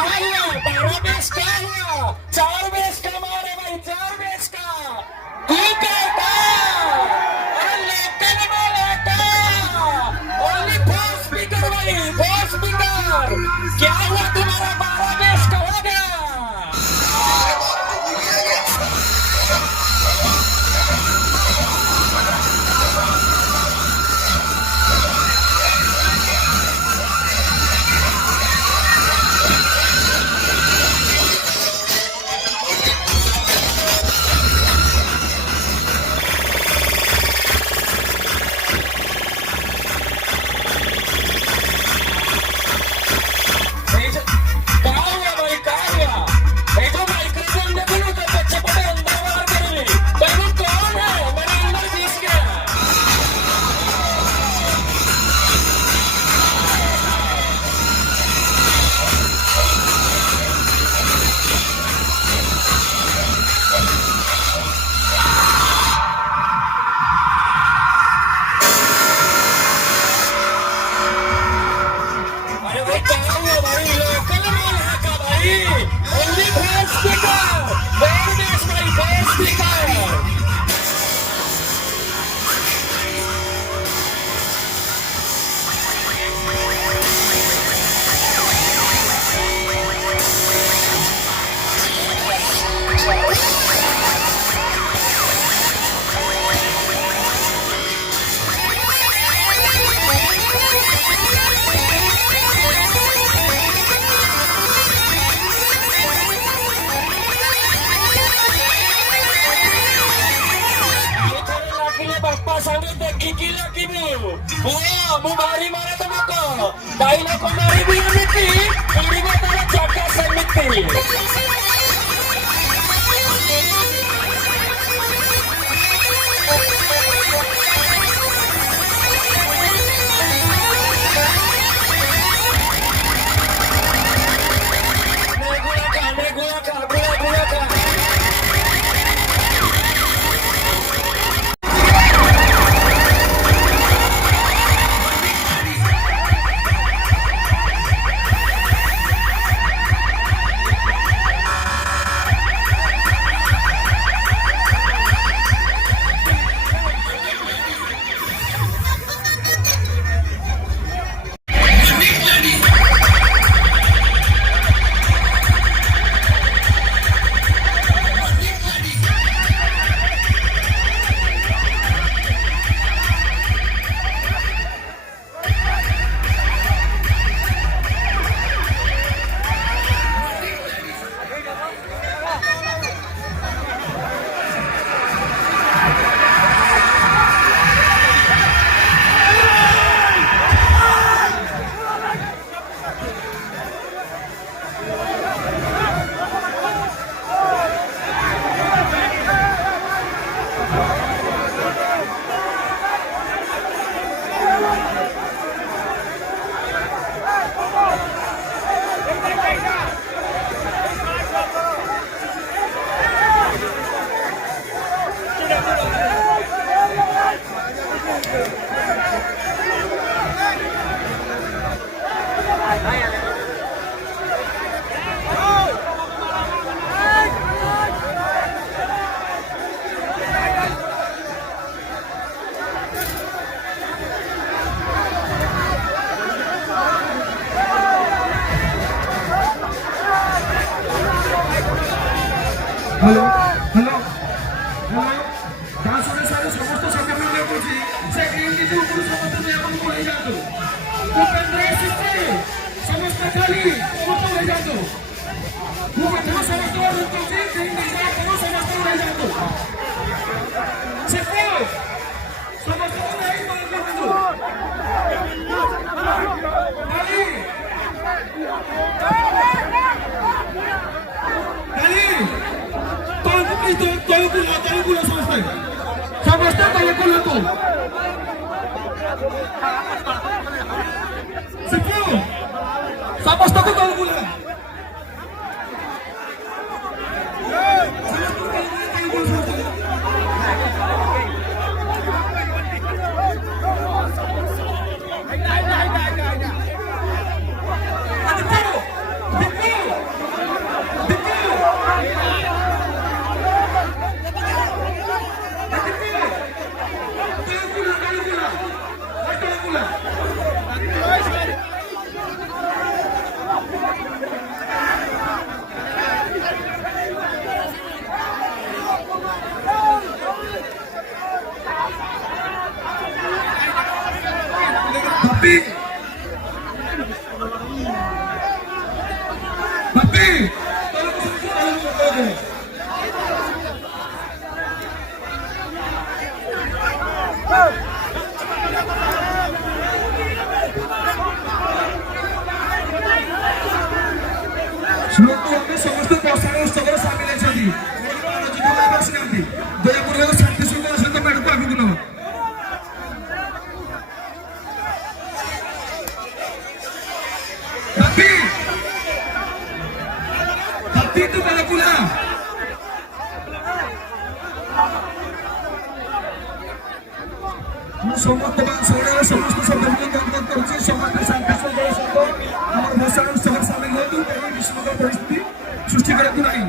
Base क्या हुआ? 4 base का मारे भाई, 4 बेस का। ठीक है का? अरे लेटे ना लेटे। ओनली 4 स्पीकर भाई, 4 स्पीकर। क्या हुआ तुम्हारा 12 बेस का हो गया? Mubari mana temako, dahil ako naribiyamiti, hindi mo tala jaga sa miti. Hello hello hello যার সঙ্গে সাথে সমস্ত সংগঠনকে বলছি সে ইংরেজি উপর সমস্ত নিয়ম করে যেত উপেন্দ্র সিস্টে সমস্ত খালি সমস্ত হয়ে যেত উপেন্দ্র সমস্ত বলছি ইংরেজি কোনো সমস্ত হয়ে যেত সে সমস্ত নেই বন্ধু খালি Tolong समस्त तलकुल तो समस्त को तलकुल বাপি বাপি ସମସ୍ତ ବର୍ଷାର ଉତ୍ସବରେ ସାମିଲ ଅଛନ୍ତି ଆସିନାହାନ୍ତି ଦୟାପୂର୍ବକ ଶାନ୍ତି ଶୃଙ୍ଖଳା ସହିତ ମେଢକୁ ଆଗକୁ ନେବ ବାପି ବାପି ତୁ ବେଳକୁଲା ମୁଁ ସମସ୍ତ ବାଂଶରେ ସମସ୍ତ ସଭ୍ୟଙ୍କୁ ଅନୁରୋଧ କରୁଛି ସମସ୍ତେ ଶାନ୍ତି ଶୃଙ୍ଖଳା ସହିତ ଆମର ଭସାଣ ଉତ୍ସବରେ ସାମିଲ ହୁଅନ୍ତୁ ଏବଂ ବିଷମକର ପରିସ୍ଥିତି ସୃଷ୍ଟି କରନ୍ତୁ ନାହିଁ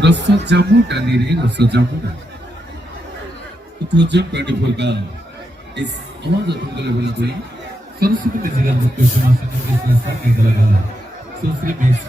रस जामु डाली रे रस जामु डाली 2024 का इस आवाज अतुंगले वाला कोई सरस्वती जिला मुख्य समाज के संस्था के लगा social base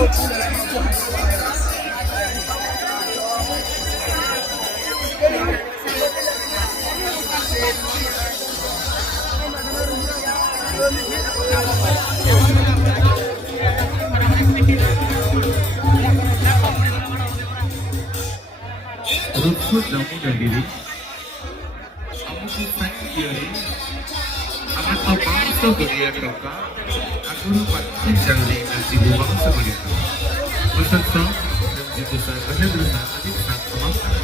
Rumput namun dan diri Aku sayang diri Amat tahu bangsa beria doka Aku lupa cincang nasi bangsa beria Pesan sah dan jitu saya Bahaya berusaha adik saat kemampuan